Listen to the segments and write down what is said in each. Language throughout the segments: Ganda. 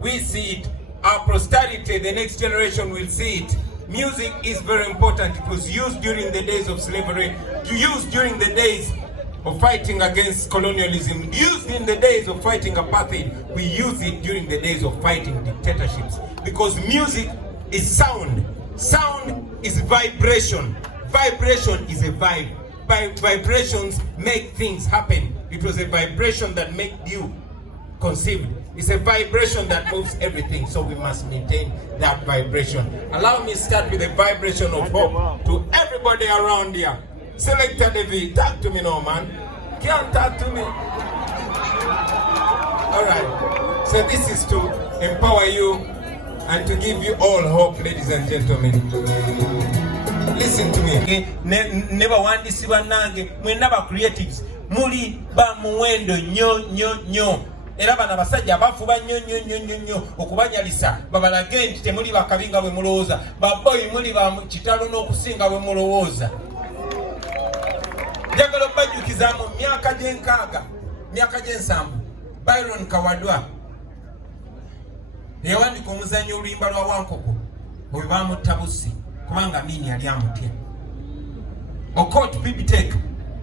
We see it. Our posterity, the next generation will see it. Music is very important. It was used during the days of slavery, used during the days of fighting against colonialism, used in the days of fighting apartheid. We use it during the days of fighting dictatorships. Because music is sound. Sound is vibration. Vibration is a vibe. Vibrations make things happen. It was a vibration that made you conceived. It's a vibration that moves everything, so we must maintain that vibration. Allow me to start with a vibration of hope to everybody around here. Selector David, talk to me now, man. Can't talk to me. All right. So this is to empower you and to give you all hope, ladies and gentlemen. Listen to me. Never want to see one nange. We never creatives. Muli ba muwendo nyo. Era bana basajja bafuba nnyo okubanyalisa babalage nti temuli bakabinga bwe mulowooza baboyi muli ba kitalo n'okusinga bwe mulowooza. Njagala obajjukiza mu myaka gy'enkaaga myaka gy'ensanvu Byron Kawadwa yawandika omuzannyo oluyimba lwa Wankoko bwe baamutta Bussi kubanga Amini yali amutya. Okot Bibitek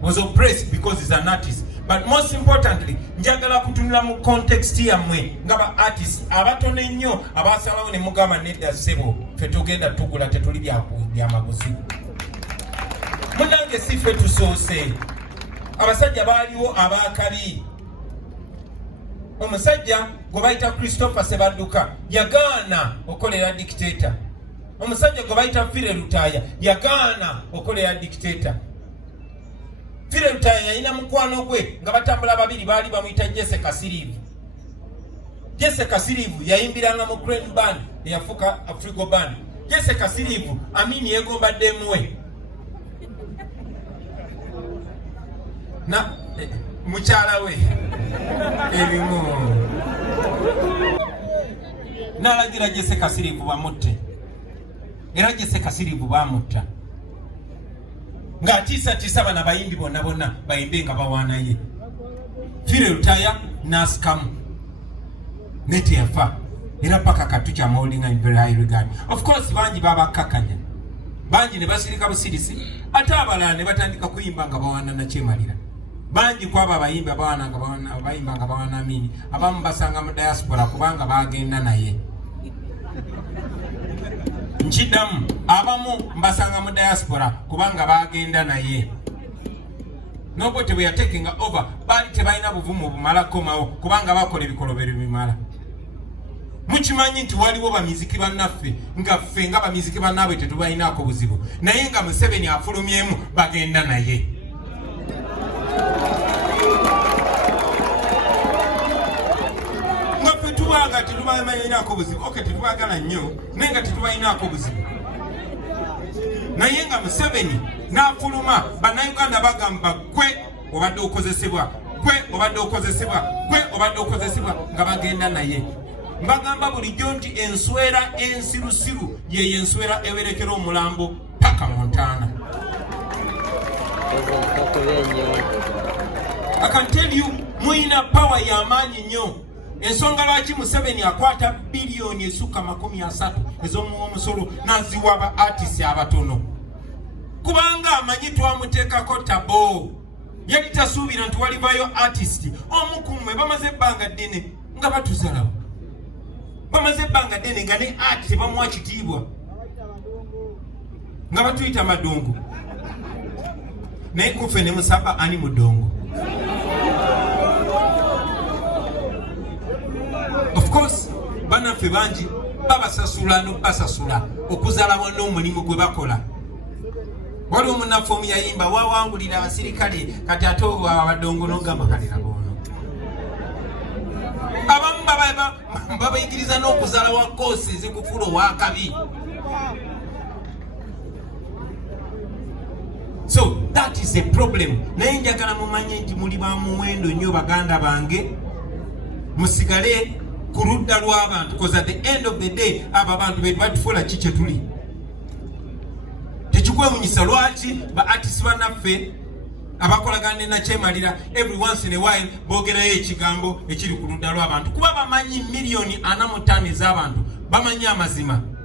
was oppressed because he's an artist. But most importantly, njagala kutunula mu context yammwe ngaba artist abatono ennyo abasalawo ne mugamba nedda ssebo ffe tugenda tugula tetuli byamaguzi. Munange si ffe tusoose. Abasajja baaliwo abaakabi. Omusajja gwe bayita Christopher Sebadduka yagaana okolera dictator. Omusajja gwe bayita Fire Lutaaya yagaana okolera dictator. Fire Lutaaya yalina mukwano gwe nga batambula babiri baali bamuyita Jesse Kasirivu. Jesse Kasirivu yayimbiranga mu Crane Band eyafuuka Afrigo Band. Jesse Kasirivu Amini yeegombadde muwe. Na mukyala we erimu n'alagira Jesse Kasirivu bamutte. Era Jesse Kasirivu bamutta ng'atiisatiisa bana bayimbi bonna bayimbe nga bawaana ye. Fire Lutaaya n'asikamu neti yafa era paka katuja maulinga in very high regard. Of course bangi babakakanya bangi ne basirika busirisi ate abalala ne batandika kuyimba nga bawaana Nakyemalira. Bangi kwabo abayimbi abawaana nga bawaana Amini abamu basanga mu diaspora kubanga bagenda naye. Nchidamu abamu mbasanga mu diaspora kubanga bagenda naye. Nobody we are taking over bali tebalina buvumu bumala komawo kubanga bakola ebikolobero bimala. Mukimanyi nti waliwo bamiziki bannaffe nga ffe nga bamiziki bannaabwe tetubalinaako buzibu naye nga Museveni afulumyemu bagenda naye. Tubaga tetubalinaako buzibu. Okay, tetubagala nnyo naye nga tetubalinaako buzibu. Naye nga Museveni n'afuluma bannayuganda bagamba gwe obadde okozesebwa, gwe obadde okozesebwa, gwe obadde okozesebwa nga bagenda naye. Mbagamba bulijjo nti enswera ensirusiru yeyo enswera ewerekera omulambo paka Montana. I can tell you muyina power y'amaanyi nnyo. Ensonga lwaki Museveni akwata biliyoni esukka 30 ez'omusolo n'aziwa aba artist abatono kubanga amanyi twamuteekako tabo. Yali tasuubira nti walivayo artist omu ku mmwe bamaze ebbanga ddene nga batuzalawo, bamaze ebbanga ddene nga ne art tebamuwa kitiibwa nga batuyita madongo. Naye kuffe ne musaba ani mudongo. Of course, banaffe bangi babasasula n'obasasula okuzalawo n'omulimu gwe bakola. Waliwo omunaffe omu yayimba wawangulira abasirikale kati ate abadongo n'ogamba kalira bono. Abamu babayigiriza n'okuzalawo koosi ezikufuula owakabi. So that is a problem. Naye njagala mumanye nti muli ba muwendo nnyo baganda bange. Musigale ku ludda lw'abantu because at the end of the day abo abantu be batufuula ki kye tuli. Tekikwewunyisa lwaki ba artist bannaffe abakolagana ne nakyemalira every once in a while boogerayo ekigambo ekiri ku ludda lw'abantu kuba bamanyi miliyoni 45 ez'abantu bamanyi amazima.